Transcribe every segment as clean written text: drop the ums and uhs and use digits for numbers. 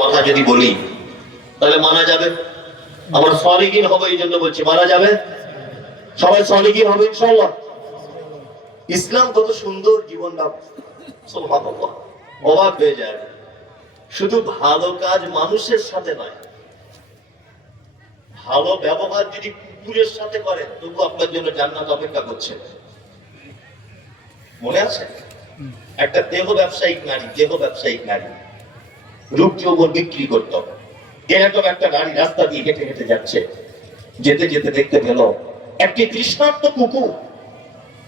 কথা যদি বলি তাহলে মানা যাবে? আমরা সলিগিন হবো, এই জন্য বলছি মানা যাবে। সবাই সলিগিন হবে ইনশাআল্লাহ। ইসলাম কত সুন্দর জীবন ব্যবস্থা, সুবহানাল্লাহ, অবাক হয়ে যায়। শুধু ভালো কাজ মানুষের সাথে নয়, ভালো ব্যবহার যদি কুকুরের সাথে করেন তবু আপনার জন্য জান্নাত অপেক্ষা করছে। মনে আছে একটা দেহ ব্যবসায়িক নারী রূপ যৌবন বিক্রি করত। এরকম একটা নারী রাস্তা দিয়ে হেঁটে হেঁটে যাচ্ছে, যেতে যেতে দেখতে পেল একটি তৃষ্ণার্ত কুকুর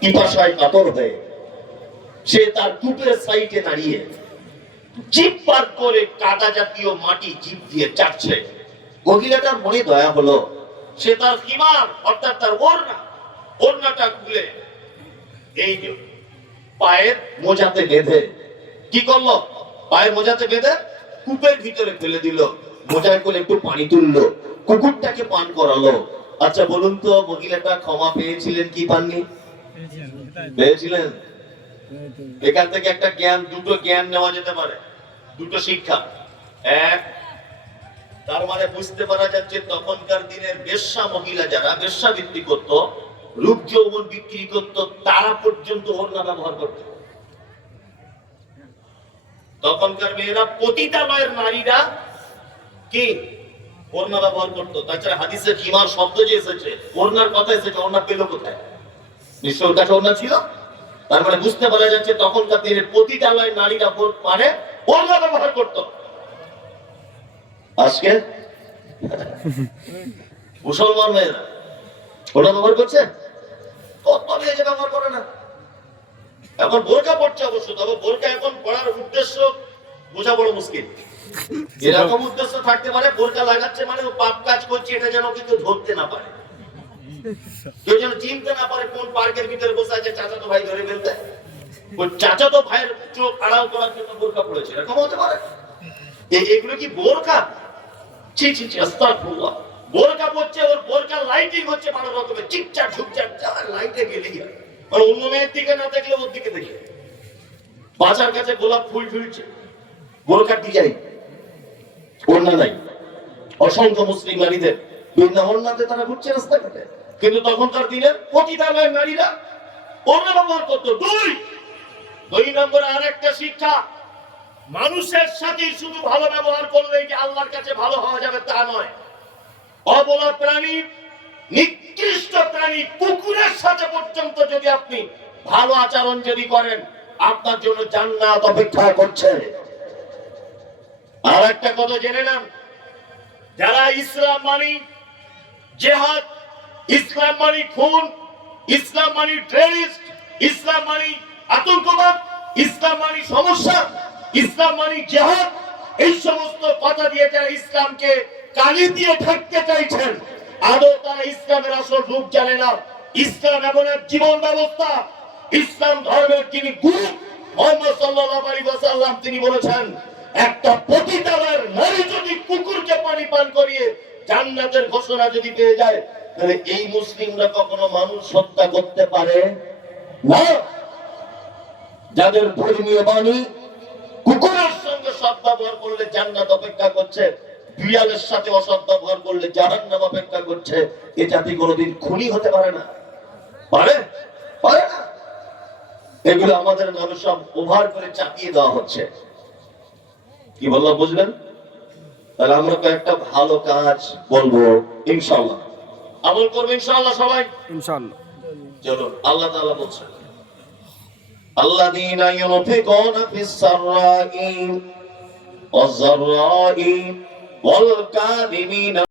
পিপাসায় কাতর হয়ে সে তার কূপের সাইডে দাঁড়িয়ে জিভ পার করে কাদা জাতীয় মাটি জিভ দিয়ে চাটছে। মহিলাটার মনে দয়া হলো, সে তার খিমার অর্থাৎ তার ওড়নাটা খুলে এই পায়ের মোজাতে বেঁধে কি করলো, পায়ের মোজাতে বেঁধে কূপের ভিতরে ফেলে দিল। মোজায় করে একটু পানি তুললো, কুকুরটাকে পান করালো। আচ্ছা বলুন তো, মহিলাটা ক্ষমা পেয়েছিলেন কি পাননি? পেয়েছিলেন। এখান থেকে একটা জ্ঞান, দুটো জ্ঞান নেওয়া যেতে পারে, দুটো শিক্ষা। এক, তার মানে বুঝতে পারা যাচ্ছে তখনকার দিনের বেশ্যা মহিলা যারা বেশ্যাবৃত্তি করত, রূপ যৌবন বিক্রি করত, তারা পর্যন্ত ওড়না ব্যবহার করত। তখনকার মেয়েরা, পতিতালয়ের নারীরা কি ওড়না ব্যবহার করত। তাছাড়া হাদিসে খিমার শব্দ যে এসেছে, ওড়নার কথা এসেছে, ওড়না পেল কোথায়? নিশ্চয় কাছে ওড়না ছিল। তার মানে বুঝতে পারা যাচ্ছে তখনকার দিনের পতিতালয়ের নারীরা মানে ওড়না ব্যবহার করত। আজকে মুসলমান মেয়েরা ওড়না ব্যবহার করছে? কত মেয়ে যে ব্যবহার করে না। এখন বোরকা পড়ছে অবশ্য, তবে বোরকা এখন পড়ার উদ্দেশ্য বোঝা বড় মুশকিল। এরকম উদ্দেশ্য থাকতে পারে, বোরকা লাগাচ্ছে মানে ও পাপ কাজ করছে, এটা যেন কেউ ধরতে না পারে, কেউ যেন চিনতে না পারে কোন পার্কের ভিতরে বসে আছে, চাচাতো ভাই ধরে ফেলতে। ওই চাচাতো ভাইয়ের চোখ আড়াল করার জন্য বোরকা পড়েছে, এরকম হতে পারে। এগুলো কি বোরকা? ছি ছি ছি, আস্তাগফিরুল্লাহ। বোরকা পড়ছে, ওর বোরকা লাইটিং হচ্ছে বড় রকমের, চিকচাক ঝুকচাক, লাইটে গেলে মানে অন্য মেয়ের দিকে না দেখলে ওর দিকে দেখে। বাজার কাছে গোলাপ ফুল ঝুলছে, বোরকার ডিজাইন, ওড়না নাই। অসংখ্য মুসলিম নারীদের বিনা ওড়নাতে তারা ঘুরছে রাস্তাঘাটে। কিন্তু তখনকার দিনের পতিতালয়ের নারীরা ওড়না ব্যবহার করত। দুই নম্বরে আরেকটা শিক্ষা, মানুষের সাথে শুধু ভালো ব্যবহার করলে যে আল্লাহর কাছে ভালো হওয়া যাবে তা নয়। অবলা প্রাণী, নিকৃষ্ট প্রাণী কুকুরের সাথে পর্যন্ত যদি আপনি ভালো আচরণ যদি করেন, আপনার জন্য জান্নাত অপেক্ষা করছে। আর একটা কথা জেনে নেন, যারা ইসলাম মানি জিহাদ, ইসলাম মানি খুন, ইসলাম মানি টেররিস্ট, ইসলাম মানি আতঙ্কবাদ, ইসলাম মানি সমস্যা, ইসলাম মানি জিহাদ, এই সমস্ত কথা দিয়ে যারা ইসলামকে কালি দিয়ে ঢাকতে চাইছেন, আদৌ তারা ইসলামের আসল রূপ জানে না। ইসলাম এমন এক জীবন ব্যবস্থা, ইসলাম ধর্মের যিনি গুরু মুহাম্মদ সাল্লাল্লাহু আলাইহি ওয়াসাল্লাম, তিনি বলেছেন একটা পতিতালয়ের নারী যদি কুকুরকে পানি পান করিয়ে জান্নাতের ঘোষণা যদি পেয়ে যায়, তাহলে এই মুসলিমরা কখনো মানুষ হত্যা করতে পারে না। যাদের ধর্মীয় বাণী কুকুরের সঙ্গে সৎ ব্যবহার করলে জান্নাত অপেক্ষা করছে, বিড়ালের সাথে অসৎ ব্যবহার করলে জাহান্নাম অপেক্ষা করছে, এ জাতি কোনোদিন খুনি হতে পারে না। পারে? পারে না। এগুলো আমাদের মানুষ সব ওভার করে চাপিয়ে দেওয়া হচ্ছে। কি বললাম বুঝলেন? তাহলে আমরা কয়েকটা ভালো কাজ বলবো ইনশাআল্লাহ, আমল করবো ইনশাআল্লাহ সবাই ইনশাআল্লাহ। চলো, আল্লাহ তাআলা বলছেন, আল্লাযীনা ইউনফিকুনা ফিস সাররাই ওয়াজ যাররাই ওয়াল কাযিমিনা